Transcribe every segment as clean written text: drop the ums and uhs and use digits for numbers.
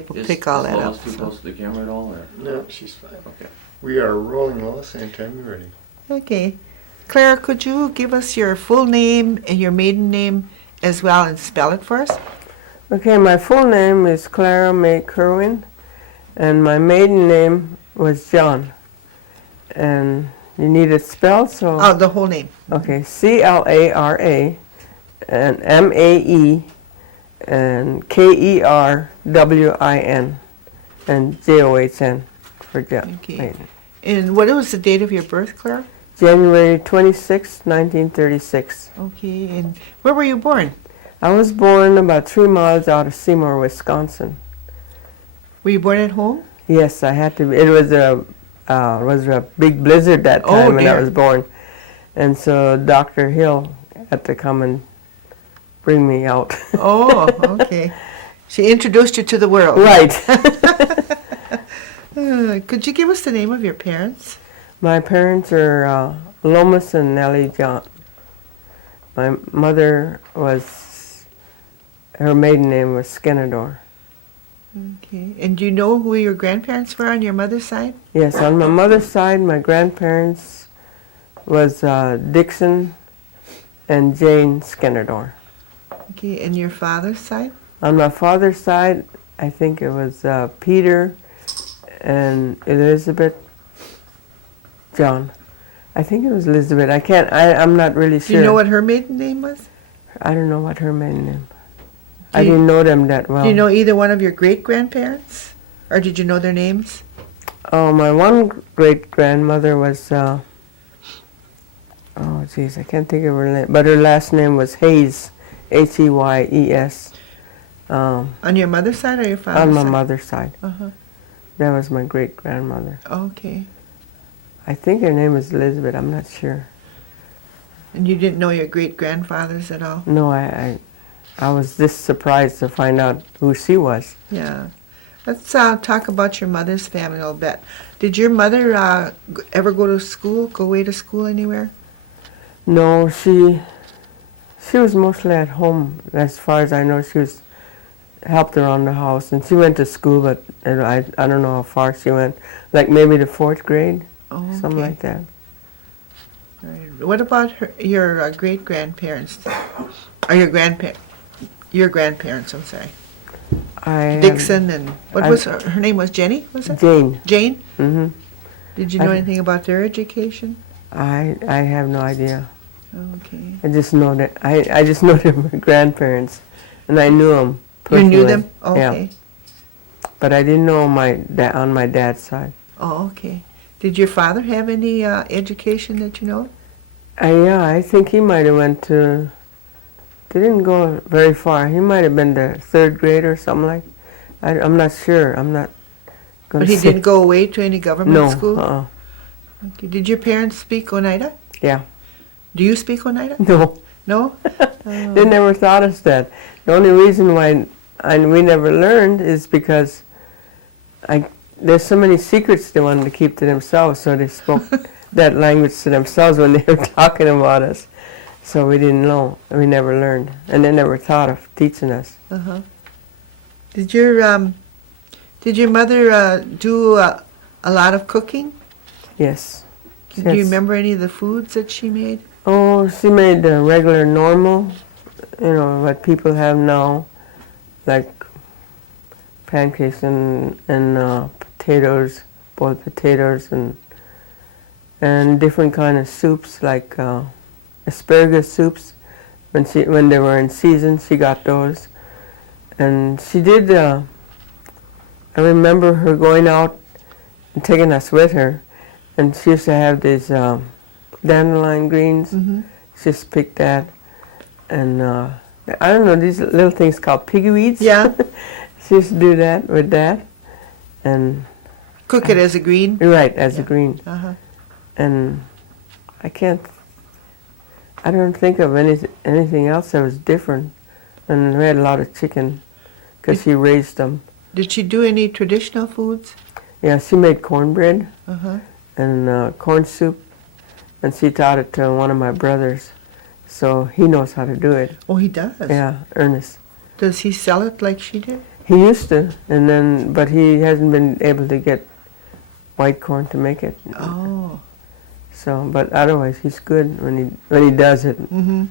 pick all that up. Is Lois too close to the camera at all? Or? No, she's fine. Okay. We are rolling, Lois, anytime you're ready. Okay. Clara, could you give us your full name and your maiden name as well and spell it for us? Okay, my full name is Clara Mae Kerwin, and my maiden name was John. And you need it spelled, so... Oh, the whole name. Okay, C-L-A-R-A, and M-A-E, and K-E-R-W-I-N, and J-O-H-N for John. Okay. And what was the date of your birth, Clara? January 26, 1936. Okay, and where were you born? I was born about 3 miles out of Seymour, Wisconsin. Were you born at home? Yes, I had to be. It was a big blizzard that time when I was born. And so Dr. Hill had to come and bring me out. Oh, okay. She introduced you to the world. Right. Could you give us the name of your parents? My parents are Lomas and Nellie John. My mother her maiden name was Skenador. Okay. And do you know who your grandparents were on your mother's side? Yes, on my mother's side, my grandparents was Dixon and Jane Skenador. Okay, and your father's side? On my father's side, I think it was Peter and Elizabeth John. I think it was Elizabeth. I'm not really sure. Do you know what her maiden name was? I don't know what her maiden name. I didn't know them that well. Do you know either one of your great-grandparents? Or did you know their names? Oh, my one great-grandmother was, I can't think of her name, but her last name was Hayes, H-E-Y-E-S. On your mother's side or your father's side? On my mother's side. Uh-huh. That was my great-grandmother. Okay. I think her name was Elizabeth, I'm not sure. And you didn't know your great-grandfathers at all? No, I was just surprised to find out who she was. Yeah. Let's talk about your mother's family a little bit. Did your mother ever go away to school anywhere? No, she was mostly at home. As far as I know, helped around the house. And she went to school, but I don't know how far she went. Like maybe the 4th grade, something like that. Right. What about your great-grandparents? Or your grandparents, I'm sorry. Dixon and what was her name? Was Jenny? Was it Jane? Jane. Mm-hmm. Did you know anything about their education? I have no idea. Okay. I just know that I just know they were grandparents, and I knew them personally. You knew them? Okay. Yeah. But I didn't know on my dad's side. Oh, okay. Did your father have any education that you know? Yeah, I think he might have went to. They didn't go very far. He might have been the 3rd grade or something like. I'm not sure. I'm not. But he didn't go away to any government school? No. Okay. Did your parents speak Oneida? Yeah. Do you speak Oneida? No. No? They never taught us that. The only reason why we never learned is because there's so many secrets they wanted to keep to themselves, so they spoke that language to themselves when they were talking about us. So we didn't know. We never learned. And they never thought of teaching us. Uh-huh. Did your mother do a lot of cooking? Yes. Do you remember any of the foods that she made? Oh, she made the regular normal, what people have now, like pancakes and potatoes, boiled potatoes, and different kind of soups like asparagus soups. When they were in season, she got those, and she did. I remember her going out and taking us with her, and she used to have these dandelion greens. Mm-hmm. She just picked that, and I don't know, these little things called piggy weeds. Yeah. She used to do that with that, and cook it as a green. Right, as a green. Uh-huh. And I don't think of anything else that was different. And we had a lot of chicken because she raised them. Did she do any traditional foods? Yeah, she made cornbread Uh-huh. and corn soup, and she taught it to one of my brothers. So he knows how to do it. Oh, he does? Yeah, Ernest. Does he sell it like she did? He used to, and then, but he hasn't been able to get white corn to make it. Oh. So, but otherwise, he's good when he does it. Mm-hmm.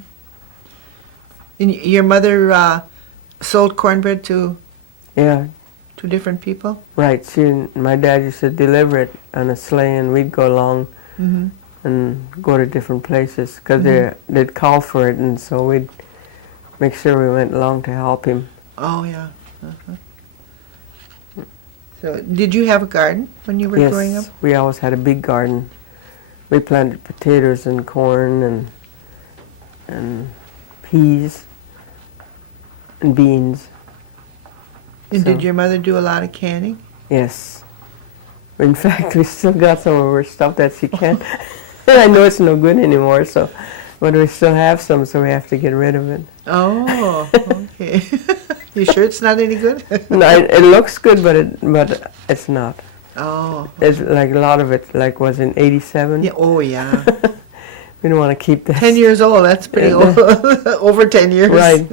And your mother sold cornbread to Yeah, different people? right. My dad used to deliver it on a sleigh, and we'd go along Mm-hmm. and go to different places because they'd call for it, and so we'd make sure we went along to help him. Oh, yeah. Uh-huh. So, did you have a garden when you were growing up? Yes, we always had a big garden. We planted potatoes and corn and peas and beans. And So- did your mother do a lot of canning? Yes. In fact, we still got some of her stuff that she can't. I know it's no good anymore, so, but we still have some, so we have to get rid of it. Oh, okay. You sure it's not any good? No, it looks good, but it's not. Oh. It's like a lot of it, like was in '87. Yeah. Oh, yeah. We don't want to keep that. 10 years old, that's pretty old. Over 10 years. Right.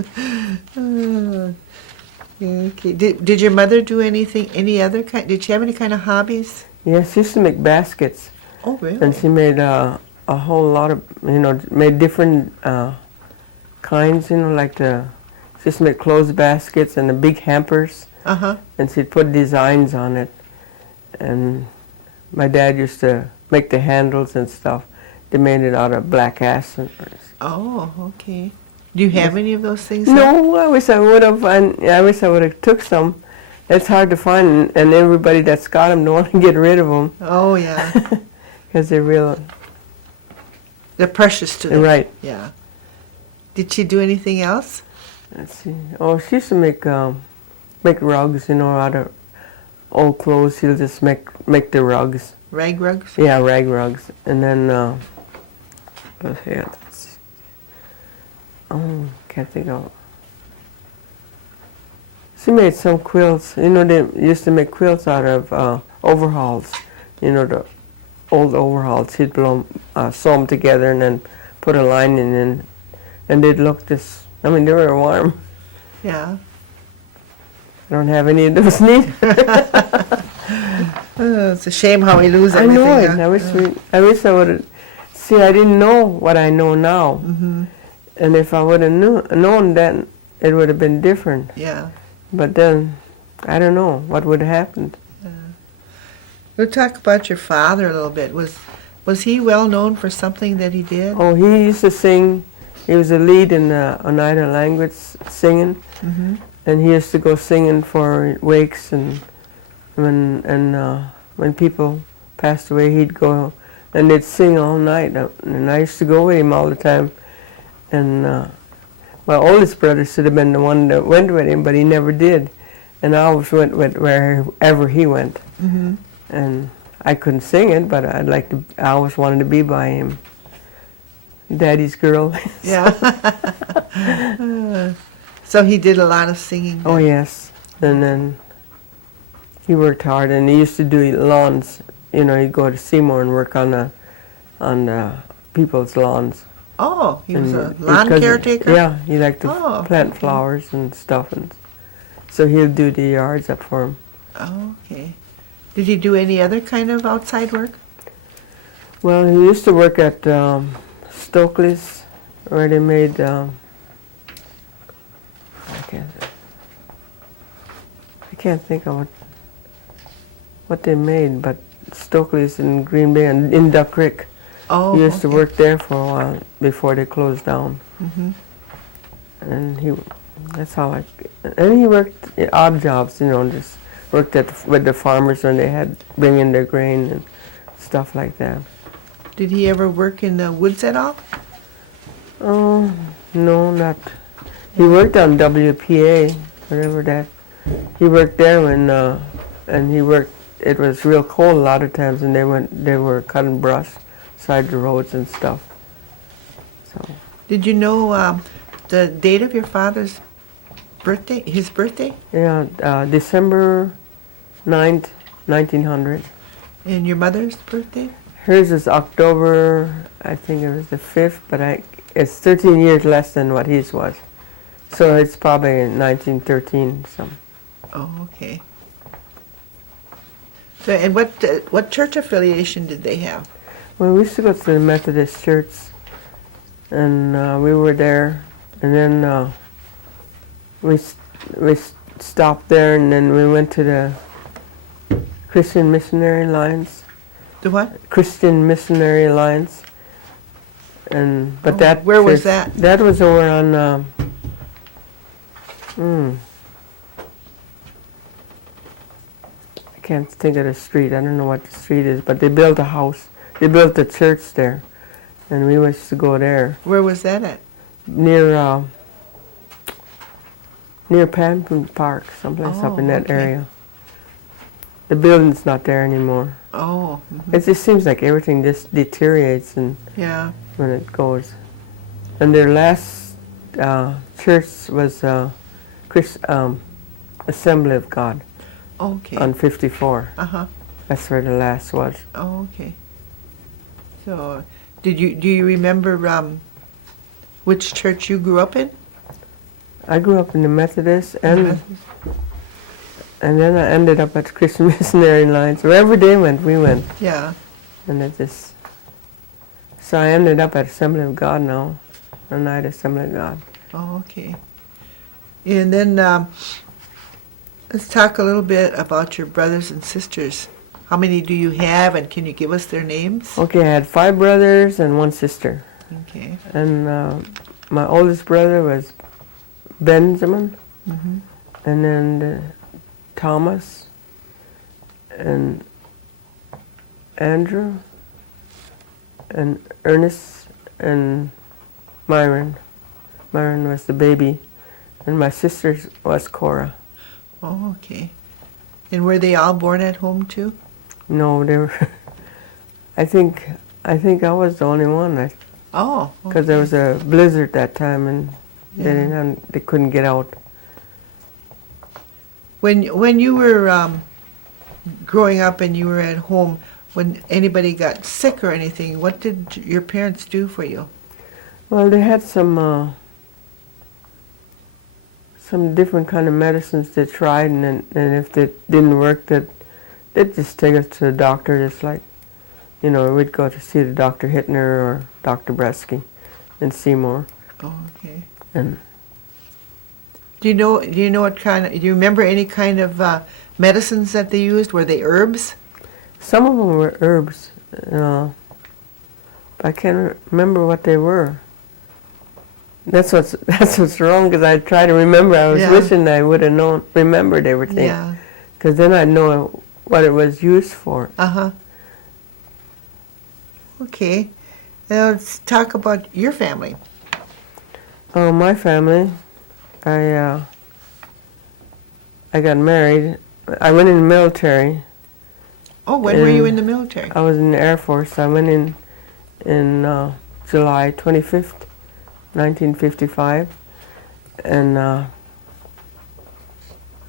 Okay. Did your mother do anything, any other kind, did she have any kind of hobbies? Yeah, she used to make baskets, Oh, really? and she made a whole lot of, made different kinds, like she used to make clothes baskets and the big hampers, Uh-huh. and she'd put designs on it. And my dad used to make the handles and stuff. They made it out of black acid. Oh, okay. Do you have any of those things? No, I wish I would have. I wish I would have took some. It's hard to find, and everybody that's got them don't want to get rid of them Oh, yeah. because they're real. They're precious to them. Right. Yeah. Did she do anything else? Let's see. Oh, she used to make rugs, out of old clothes. She'll just make the rugs. Rag rugs? Yeah, rag rugs, and then let's see. Oh, can't think of. She made some quilts. They used to make quilts out of overalls. The old overalls. She'd sew them together and then put a lining in, and they'd look they were warm. Yeah. I don't have any of those neither. It's a shame how we lose I everything. know it. Huh? I wish I would have. See, I didn't know what I know now, Mm-hmm. and if I would have known then, it would have been different. Yeah. But then, I don't know what would have happened. We'll talk about your father a little bit. Was he well known for something that he did? Oh, he used to sing. He was a lead in the Oneida language singing, Mm-hmm. and he used to go singing for wakes, and when people passed away, he'd go and they'd sing all night. And I used to go with him all the time. And my oldest brother should have been the one that went with him, but he never did. And I always went with wherever he went. Mm-hmm. And I couldn't sing it, but I always wanted to be by him. Daddy's girl. Yeah. So he did a lot of singing. Oh, yes. And then he worked hard, and he used to do lawns. He'd go to Seymour and work on the people's lawns. Oh, he was a And lawn because- caretaker? Yeah, he liked to Oh, plant okay. flowers and stuff, and so he'll do the yards up for him. Oh, okay. Did he do any other kind of outside work? Well, he used to work at Stokely's, where they made. I can't think of what they made, but Stokely's in Green Bay and in Duck Creek. Oh, He used to okay. work there for a while before they closed down, Mm-hmm. and that's how and he worked odd jobs, just worked with the farmers when they had bring in their grain and stuff like that. Did he ever work in the woods at all? Oh, no, not. He worked on WPA, whatever that. He worked there and he worked. It was real cold a lot of times, and they were cutting brush side the roads and stuff. So. Did you know the date of your father's birthday? His birthday? Yeah, December 9th, 1900. And your mother's birthday? Hers is October, I think it was the 5th, but it's 13 years less than what his was. So it's probably 1913, some. Oh, okay. So, and what church affiliation did they have? Well, we used to go to the Methodist church, and we were there, and then we stopped there, and then we went to the Christian Missionary Alliance. The what? Christian Missionary Alliance. But that where was church, that? That was over on I can't think of the street. I don't know what the street is, but they built a house. They built a church there, and we used to go there. Where was that at? Near Panton Park, someplace up in that okay. area. The building's not there anymore. Oh. It just seems like everything just deteriorates and Yeah. when it goes. And their last church was Assembly of God Okay. on 54. Uh-huh. That's where the last was. Oh, okay. So, do you remember which church you grew up in? I grew up in the Methodist, and then I ended up at the Christian Missionary Alliance. Wherever they went, we went. Yeah. And it just... So I ended up at Assembly of God now, Night Assembly of God. Oh, okay. And then let's talk a little bit about your brothers and sisters. How many do you have, and can you give us their names? Okay, I had 5 brothers and 1 sister. Okay. And my oldest brother was Benjamin, Mm-hmm. and then Thomas, and Andrew, and Ernest, and Myron. Myron was the baby, and my sister was Cora. Oh, okay. And were they all born at home too? No, they were. I think I was the only one, Oh. because there was a blizzard that time, and they couldn't get out. When you were growing up and you were at home, when anybody got sick or anything, what did your parents do for you? Well, they had some different kind of medicines they tried, and if they didn't work, they'd just take us to the doctor. Just like, we'd go to see the Dr. Hittner or Dr. Bresky in Seymour. Oh, okay. And Do you know what kind of? Do you remember any kind of medicines that they used? Were they herbs? some of them were herbs, but I can't remember what they were. That's what's wrong, because I try to remember. I was wishing I would have remembered everything. Yeah. Because then I'd know what it was used for. Uh-huh. Okay. Now let's talk about your family. Oh, my family, I got married. I went in the military. Oh, when were you in the military? I was in the Air Force. I went in July 25th, 1955. And I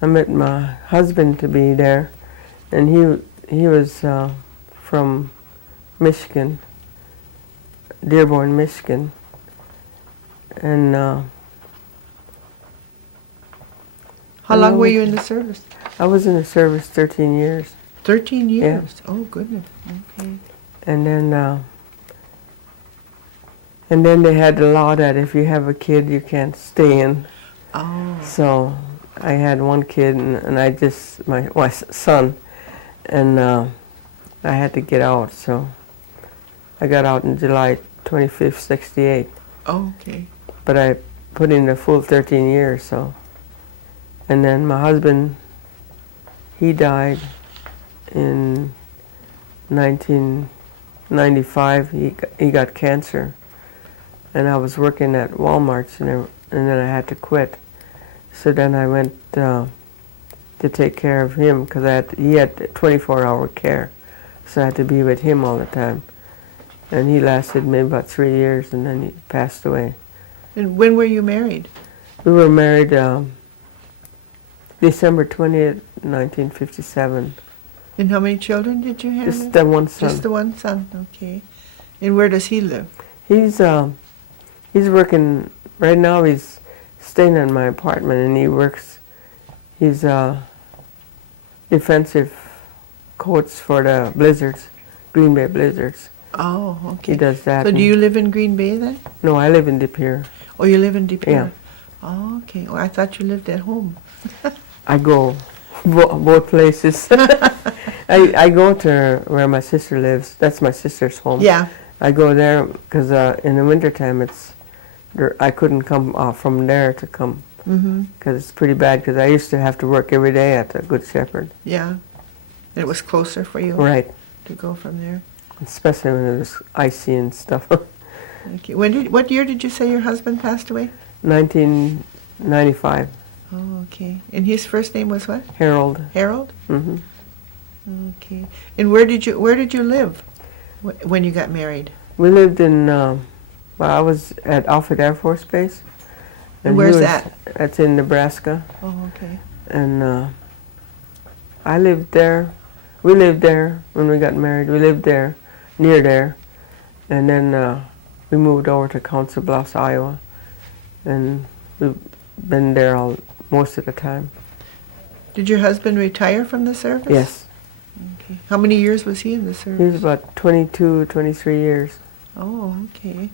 met my husband to be there. And he was from Michigan, Dearborn, Michigan. And How long were you in the service? I was in the service 13 years. 13 years. Oh, goodness. Okay. And then they had the law that if you have a kid, you can't stay in. Oh. So I had 1 kid, and my son, and I had to get out. So I got out in July 25th, 68. Oh, okay. But I put in the full 13 years, so. And then my husband, he died in 1995. He got cancer, and I was working at Walmart, and then I had to quit. So then I went to take care of him, because he had 24-hour care, so I had to be with him all the time. And he lasted maybe about 3 years, and then he passed away. And when were you married? We were married December 20th, 1957. And how many children did you have? Just the 1 son. Just the 1 son, okay. And where does he live? He's working, right now he's staying in my apartment, and he works, he's defensive coats for the blizzards, Green Bay Blizzards. Oh, okay. He does that. So do you live in Green Bay then? No, I live in De Pere. Oh, you live in De Pere? Yeah. Oh, okay. Well, I thought you lived at home. I go both places. I go to where my sister lives. That's my sister's home. Yeah. I go there because in the wintertime I couldn't come from there to come because it's pretty bad because I used to have to work every day at the Good Shepherd. Yeah. It was closer for you Right. to go from there. Especially when it was icy and stuff. Okay. What year did you say your husband passed away? 1995. Oh, okay. And his first name was what? Harold. Harold? Hmm. Okay. And where did you live when you got married? We lived in, I was at Alfred Air Force Base. And where's that? That's in Nebraska. Oh, okay. And I lived there. We lived there when we got married. We lived there, near there. And then we moved over to Council Bluffs, Iowa. And we've been there most of the time. Did your husband retire from the service? Yes. Okay. How many years was he in the He service? was about 22, 23 years. Oh, okay.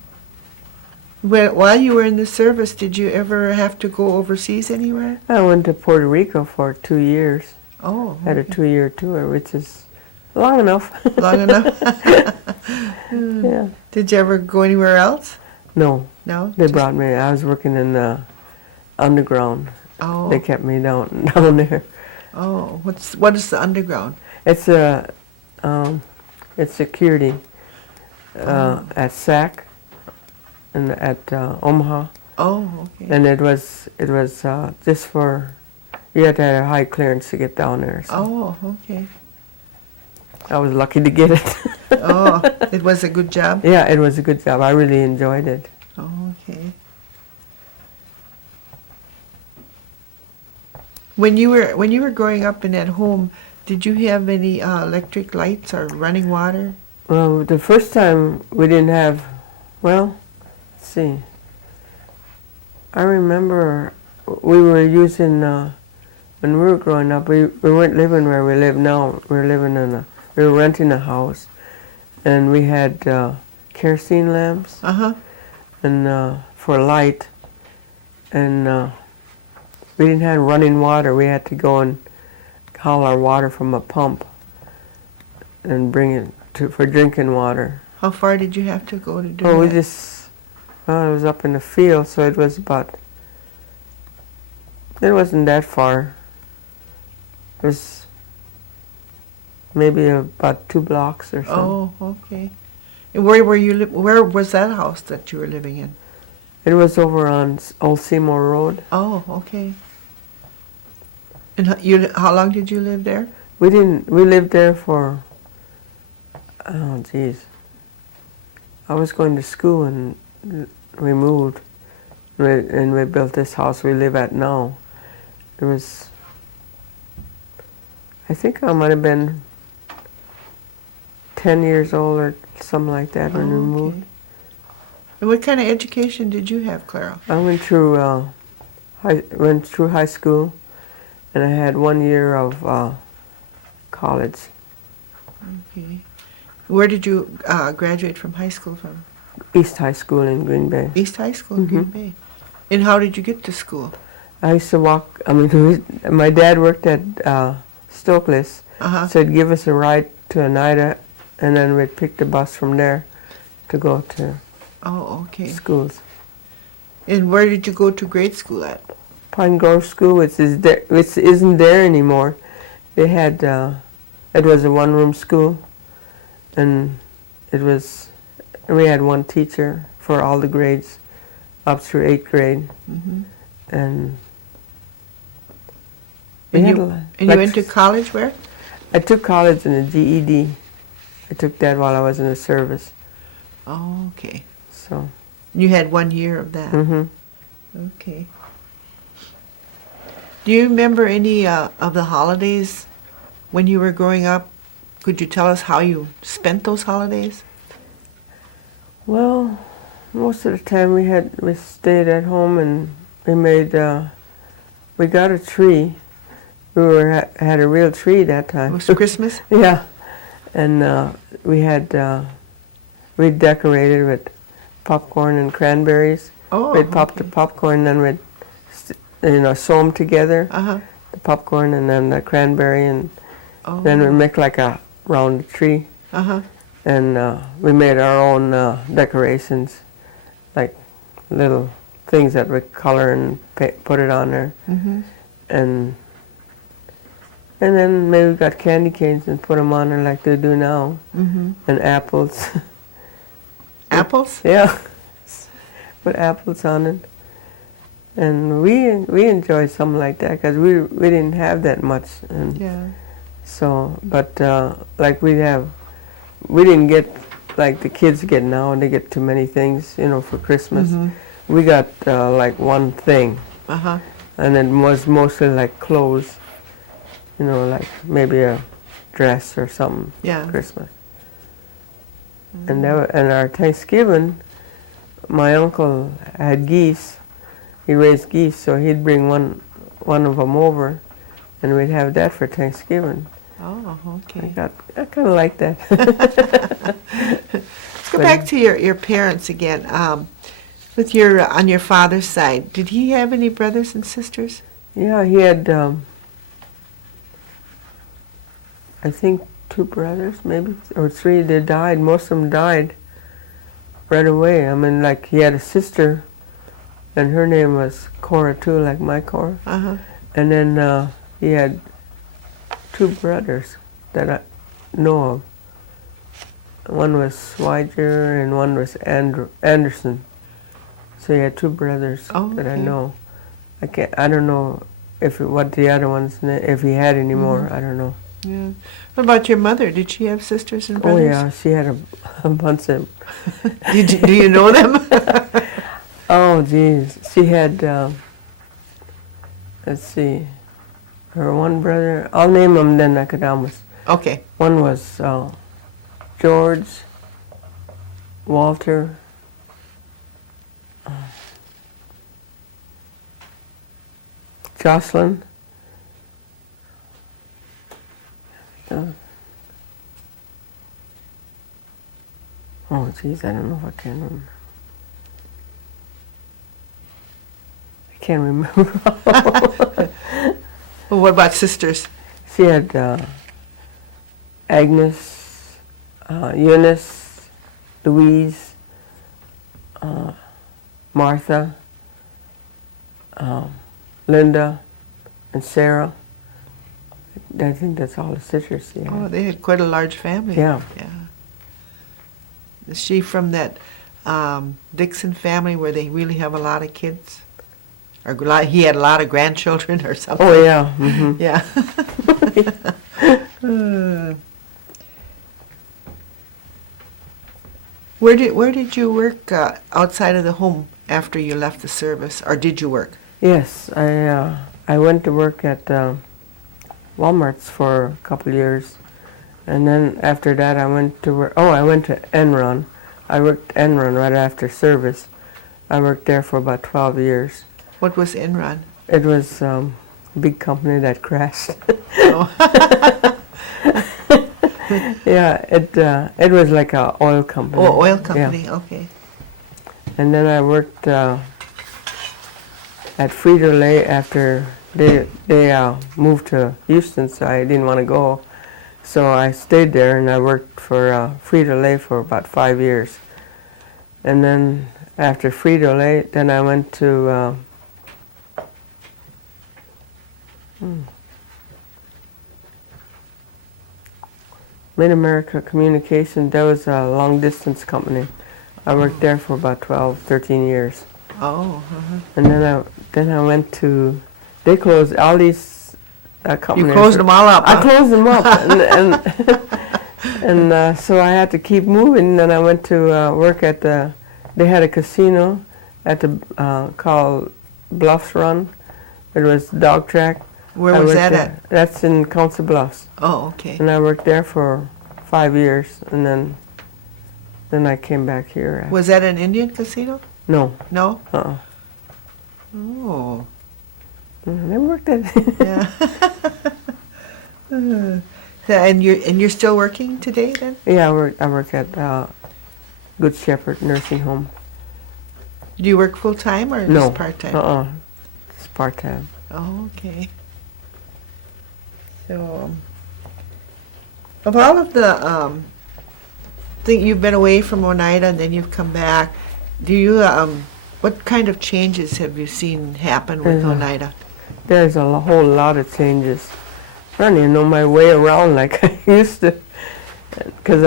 While you were in the service, did you ever have to go overseas anywhere? I went to Puerto Rico for 2 years. Oh, Had a 2-year tour, which is long enough. long enough. Yeah. Did you ever go anywhere else? No, No. they brought me. I was working in the underground. Oh. They kept me down there. Oh, what is the underground? It's it's security at SAC and at Omaha, Oh, okay. and it was just for you had to have a high clearance to get down there. So Oh, okay. I was lucky to get it. Oh, it was a good job? Yeah, it was a good job. I really enjoyed it. Oh, okay. When you were growing up and at home, did you have any electric lights or running water? Well, the first time we didn't have, well, let's see. I remember we were using, when we were growing up, we weren't living where we live now. We were renting a house, and we had kerosene lamps Uh-huh. and for light, and we didn't have running water. We had to go and haul our water from a pump and bring it for drinking water. How far did you have to go to do Oh, we that? just, well, it was up in the field, so it was it wasn't that far. It was maybe about 2 blocks or something. Oh, okay. And where was that house that you were living in? It was over on Old Seymour Road. Oh, okay. And how long did you live there? We lived there for, oh geez. I was going to school and we moved and we built this house we live at now. It was, I think I might have been 10 years old or something like that when we moved. And what kind of education did you have, Clara? I went through high school, and I had 1 year of college. Okay. Where did you graduate from high school from? East High School in Green Bay. East High School in Green Bay. And how did you get to school? I used to walk, my dad worked at Stokely's, Uh-huh. so he'd give us a ride to Oneida, and then we'd pick the bus from there to go to Oh, okay. schools. And where did you go to grade school at? Pine Grove School, which isn't there anymore. They had, it was a one-room school, and we had one teacher for all the grades up through 8th grade, and And you went to college where? I took college in a GED. I took that while I was in the service. Oh, okay. So. You had 1 year of that. Okay. Do you remember any of the holidays when you were growing up? Could you tell us how you spent those holidays? Well, most of the time we stayed at home and we got a tree, We had a real tree that time. It was Christmas? Yeah, and we decorated with popcorn and cranberries. Oh, We'd pop the popcorn, and then we'd sew them together. Uh-huh. The popcorn and then the cranberry, and Oh. then we'd make like a round tree. Uh-huh. And we made our own decorations, like little things that we color and put it on there. Mm-hmm. And then maybe we got candy canes and put them on there like they do now. Mm-hmm. And apples. Apples? Yeah. Put apples on it. And we enjoyed something like that because we didn't have that much. And Yeah. so, but like we didn't get like the kids get now, and they get too many things, for Christmas. Mm-hmm. We got like one thing, Uh-huh. and it was mostly like clothes, like maybe a dress or something Yeah. for Christmas. And our Thanksgiving, my uncle had geese. He raised geese, so he'd bring one of them over, and we'd have that for Thanksgiving. Oh, okay. I kind of like that. Let's go back to your parents again. With on your father's side, did he have any brothers and sisters? Yeah, he had, I think, 2 brothers, maybe, or 3. They died. Most of them died right away. I mean, like, he had a sister, and her name was Cora, too, like my Cora. Uh-huh. And then he had 2 brothers that I know of. One was Swiger, and one was Anderson. So he had 2 brothers that I okay. know. I don't know what the other ones, if he had any more, I don't know. Yeah. What about your mother? Did she have sisters and Oh brothers? yeah, she had a bunch of. Do you know them? Oh geez, she had. Let's see, her one brother. I'll name them then. I could almost. Okay. One was George, Walter. Jocelyn. Oh, geez, I don't know if I can remember. I can't remember. Well, what about sisters? She had Agnes, Eunice, Louise, Martha, Linda, and Sarah. I think that's all the sisters she had. Oh, they had quite a large family. Yeah. Yeah. Is she from that Dixon family where they really have a lot of kids? Or he had a lot of grandchildren or something? Oh, yeah. Mm-hmm. Yeah. Where did you work outside of the home after you left the service, or did you work? Yes, I went to work at Walmart's for a couple of years, and then after that I went to work. Oh, I went to Enron. I worked Enron right after service. I worked there for about 12 years. What was Enron? It was a big company that crashed. Oh. Yeah, it was like an oil company. Oh, oil company. Yeah. Okay. And then I worked at Frito-Lay after they moved to Houston, so I didn't want to go. So I stayed there and I worked for Frito-Lay for about 5 years. And then after Frito-Lay, then I went to Mid-America Communication. That was a long-distance company. I worked there for about 12, 13 years. Oh. Uh-huh. And then I went to, they closed all these companies. You closed them all up. I closed them up, and so I had to keep moving. Then I went to work at they had a casino at the called Bluffs Run. It was dog track. Where was that at? That's in Council Bluffs. Oh, okay. And I worked there for 5 years, and then I came back here. Was that an Indian casino? No. No? Uh-uh. Oh. I never worked at Yeah. And you're still working today then? Yeah, I work at Good Shepherd Nursing Home. Do you work full time or No. just part time? It's part-time. Oh, okay. So, of all of the think you've been away from Oneida and then you've come back, do you what kind of changes have you seen happen with Oneida? There's a whole lot of changes. I don't even know my way around like I used to. Because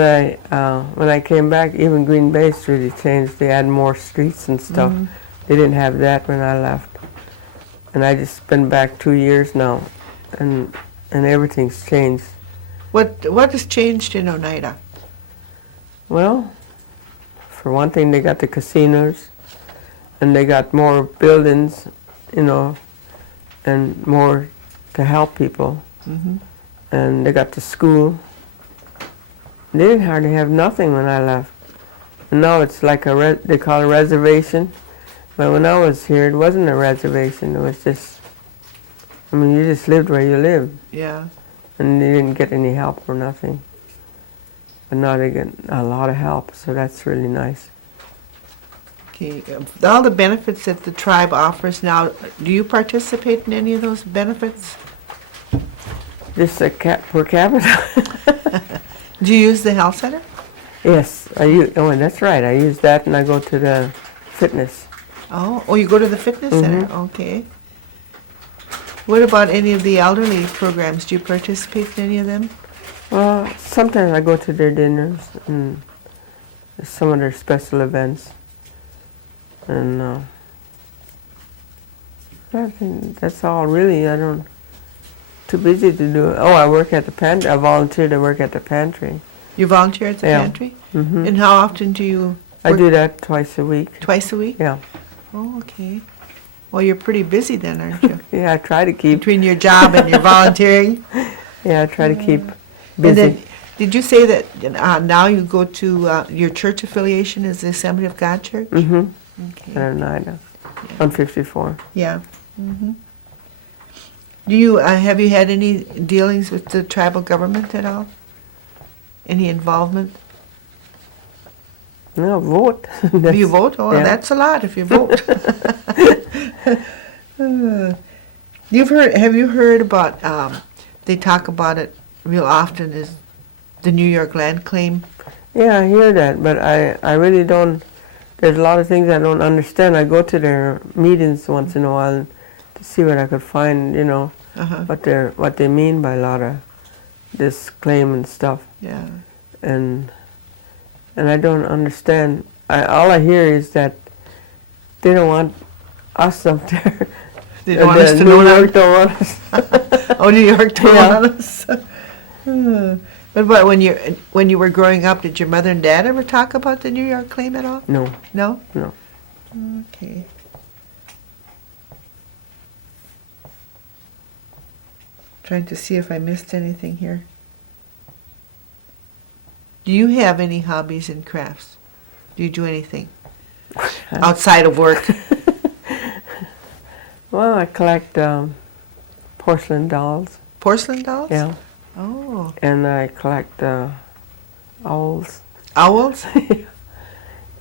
when I came back, even Green Bay's really changed. They added more streets and stuff. Mhm. They didn't have that when I left. And I just been back 2 years now, and everything's changed. What has changed in Oneida? Well, for one thing, they got the casinos, and they got more buildings, and more to help people. Mm-hmm. And they got the school. They didn't hardly have nothing when I left. And now it's like they call it a reservation. But when I was here, it wasn't a reservation. It was just, you just lived where you lived. Yeah. And they didn't get any help or nothing. But now they get a lot of help, so that's really nice. Okay. All the benefits that the tribe offers now, do you participate in any of those benefits? Just per capita. Do you use the health center? Yes, that's right. I use that, and I go to the fitness. Oh, you go to the fitness center? Okay. What about any of the elderly programs? Do you participate in any of them? Well, sometimes I go to their dinners and some of their special events. And I think that's all really. Too busy to do it. Oh, I work at the pantry. I volunteer to work at the pantry. You volunteer at the pantry? Mm-hmm. And how often do you I do that twice a week. Twice a week? Yeah. Oh, okay. Well, you're pretty busy then, aren't you? Yeah, I try to keep. Between your job and your volunteering? Yeah, I try to keep busy. And then, did you say that now you go to your church affiliation is the Assembly of God Church? Mm-hmm. Okay. In Oneida, on 54. Yeah. Mm-hmm. Do you have you had any dealings with the tribal government at all? Any involvement? No, vote. Do you vote? Oh, yeah. that's a lot if you vote. Have you heard about? They talk about it real often. Is the New York land claim? Yeah, I hear that, but I really don't. There's a lot of things I don't understand. I go to their meetings once in a while to see what I could find. What they mean by a lot of this claim and stuff. Yeah. And I don't understand. All I hear is that they don't want us up there. They don't want us to know New York don't want us. Oh, New York don't want us. But when you were growing up, did your mother and dad ever talk about the New York claim at all? No. No? No. Okay. Trying to see if I missed anything here. Do you have any hobbies and crafts? Do you do anything outside of work? Well, I collect porcelain dolls. Porcelain dolls? Yeah. Oh. And I collect owls. Owls?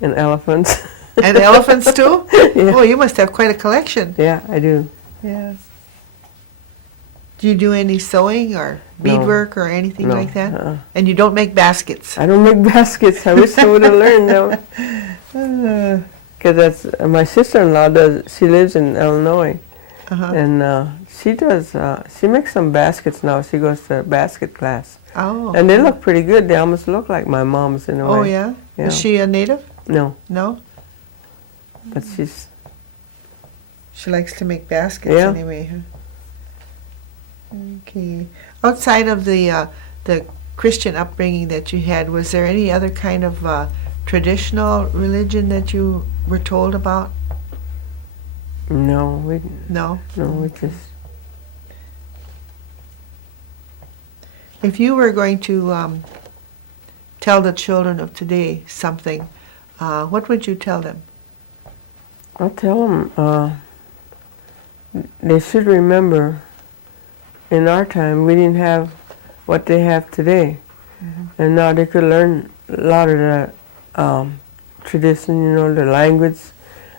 And elephants. And elephants too? Yeah. Oh, you must have quite a collection. Yeah, I do. Yeah. Do you do any sewing or beadwork or anything like that? And you don't make baskets? I don't make baskets. I wish I would have learned them. Because that's my sister-in-law does. She lives in Illinois, and she does. She makes some baskets now. She goes to basket class. Oh. And they look pretty good. They almost look like my mom's in a way. Oh yeah. Is she a native? No. No. But She likes to make baskets anyway. Huh? Okay. Outside of the Christian upbringing that you had, was there any other kind of traditional religion that you were told about? No, No. we just. If you were going to tell the children of today something, what would you tell them? I'll tell them they should remember, in our time, we didn't have what they have today. And now they could learn a lot of the tradition, you know, the language.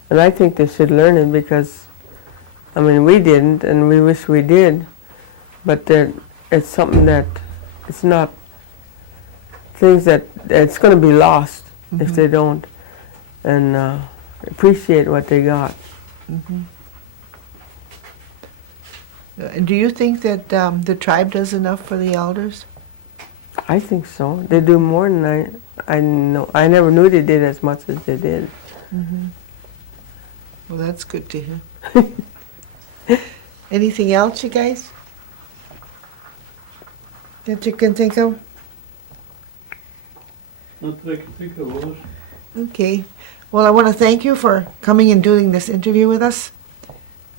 And I think they should learn it because, I mean, we didn't, and we wish we did. But it's something that, it's not, things that, it's going to be lost if they don't. And appreciate what they got. Do you think that the tribe does enough for the elders? I think so. They do more than I know. I never knew they did as much as they did. Well, that's good to hear. Anything else, you guys? That you can think of? Not that I can think of, Lois. Okay. Well, I want to thank you for coming and doing this interview with us.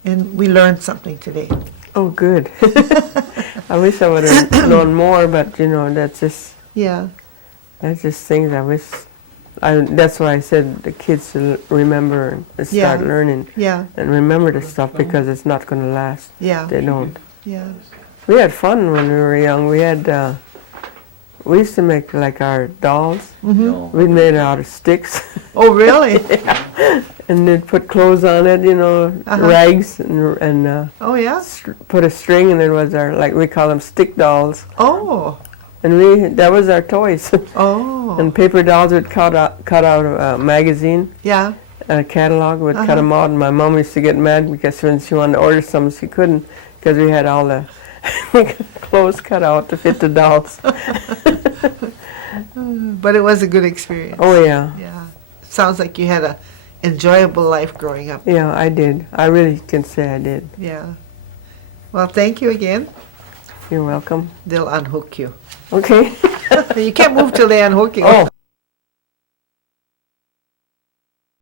And we learned something today. Oh, good. I wish I would have known more, but you know, that's just things I wish. That's why I said the kids should remember and start learning and remember the stuff because it's not going to last. Yeah. They don't. Yeah. We had fun when we were young. We used to make like our dolls. We made it out of sticks. Oh, really? And they'd put clothes on it, you know, rags and Oh, yeah? put a string, and it was our, like we call them stick dolls. Oh. And that was our toys. Oh. And paper dolls would cut out a magazine, Yeah. a catalog, would cut them out, and my mom used to get mad because when she wanted to order some, she couldn't because we had all the clothes cut out to fit the dolls. But it was a good experience. Oh, yeah. Yeah. Sounds like you had a enjoyable life growing up. Yeah, I did. I really can say I did. Yeah. Well, thank you again. You're welcome. They'll unhook you. Okay. You can't move till they unhook you. Oh.